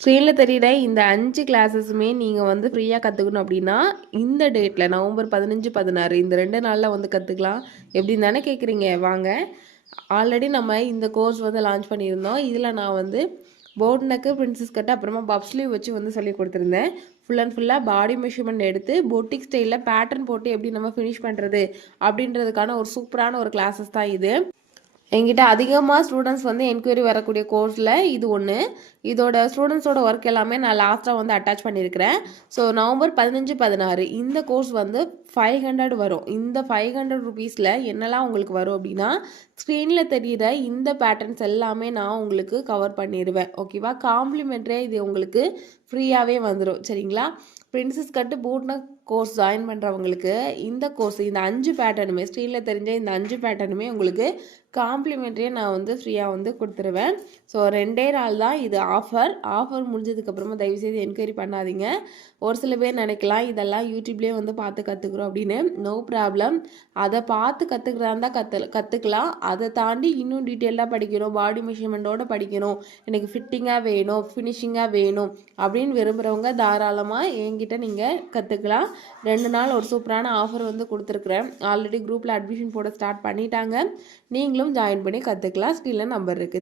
ஸ்க்ரீனில் தெரியிற இந்த 5 கிளாஸஸுமே நீங்கள் வந்து ஃப்ரீயாக கற்றுக்கணும் அப்படின்னா இந்த டேட்டில் நவம்பர் 15, 16 இந்த 2 நாளில் வந்து கற்றுக்கலாம். எப்படின்னு தானே கேட்குறீங்க? வாங்க. ஆல்ரெடி நம்ம இந்த கோர்ஸ் வந்து லான்ச் பண்ணியிருந்தோம். இதில் நான் வந்து போட் நெக்கு, பிரின்சஸ் கட்டு, அப்புறமா பப் ஸ்லீவ் வச்சு வந்து சொல்லி கொடுத்துருந்தேன். ஃபுல் அண்ட் ஃபுல்லாக பாடி மெஷர்மெண்ட் எடுத்து பொட்டிக் ஸ்டைலில் பேட்டர்ன் போட்டு எப்படி நம்ம ஃபினிஷ் பண்ணுறது அப்படின்றதுக்கான ஒரு சூப்பரான ஒரு கிளாஸஸ் தான் இது. என்கிட்ட அதிகமாக ஸ்டூடெண்ட்ஸ் வந்து என்கொயரி வரக்கூடிய கோர்ஸில் இது ஒன்று. இதோட ஸ்டூடெண்ட்ஸோட ஒர்க் எல்லாமே நான் லாஸ்ட்டாக வந்து அட்டாச் பண்ணியிருக்கிறேன். ஸோ நவம்பர் 15, 16 இந்த கோர்ஸ் வந்து 500 வரும். இந்த 500 ருபீஸில் என்னெல்லாம் உங்களுக்கு வரும் அப்படின்னா, ஸ்க்ரீனில் தெரிகிற இந்த பேட்டர்ன்ஸ் எல்லாமே நான் உங்களுக்கு கவர் பண்ணிடுவேன். ஓகேவா? காம்ப்ளிமெண்ட்ரியாக இது உங்களுக்கு ஃப்ரீயாகவே வந்துடும். சரிங்களா? பிரின்சஸ் கட்டு பூட்னக் கோர்ஸ் ஜாயின் பண்ணுறவங்களுக்கு இந்த கோர்ஸ் இந்த 5 பேட்டர்னுமே ஸ்க்ரீனில் தெரிஞ்ச இந்த 5 பேட்டர்னுமே உங்களுக்கு காம்ப்ளிமெண்ட்ரியாக நான் வந்து ஃப்ரீயாக வந்து கொடுத்துருவேன். ஸோ 2 நாள் தான் இது ஆஃபர் முடிஞ்சதுக்கப்புறமா தயவுசெய்து என்கொயரி பண்ணாதீங்க. ஒரு சில பேர் நினைக்கலாம் இதெல்லாம் யூடியூப்லேயே வந்து பார்த்து கற்றுக்குறோம் அப்படின்னு. No problem. அதை பார்த்து கற்றுக்கிறதா இருந்தால் கற்றுக்கலாம். அதை தாண்டி இன்னும் டீட்டெயிலாக படிக்கணும், பாடி மெஷர்மெண்ட்டோடு படிக்கணும், எனக்கு ஃபிட்டிங்காக வேணும், ஃபினிஷிங்காக வேணும் அப்படின்னு விரும்புகிறவங்க தாராளமாக என்கிட்ட நீங்கள் கற்றுக்கலாம். 2 நாள் ஒரு சூப்பரான ஆஃபர் வந்து கொடுத்துருக்குறேன். ஆல்ரெடி குரூப்பில் அட்மிஷன் போட ஸ்டார்ட் பண்ணிட்டாங்க. நீங்களும் ஜாயின் பண்ணி கற்றுக்கலாம். ஸ்க்ரீனில் நம்பர் இருக்குது.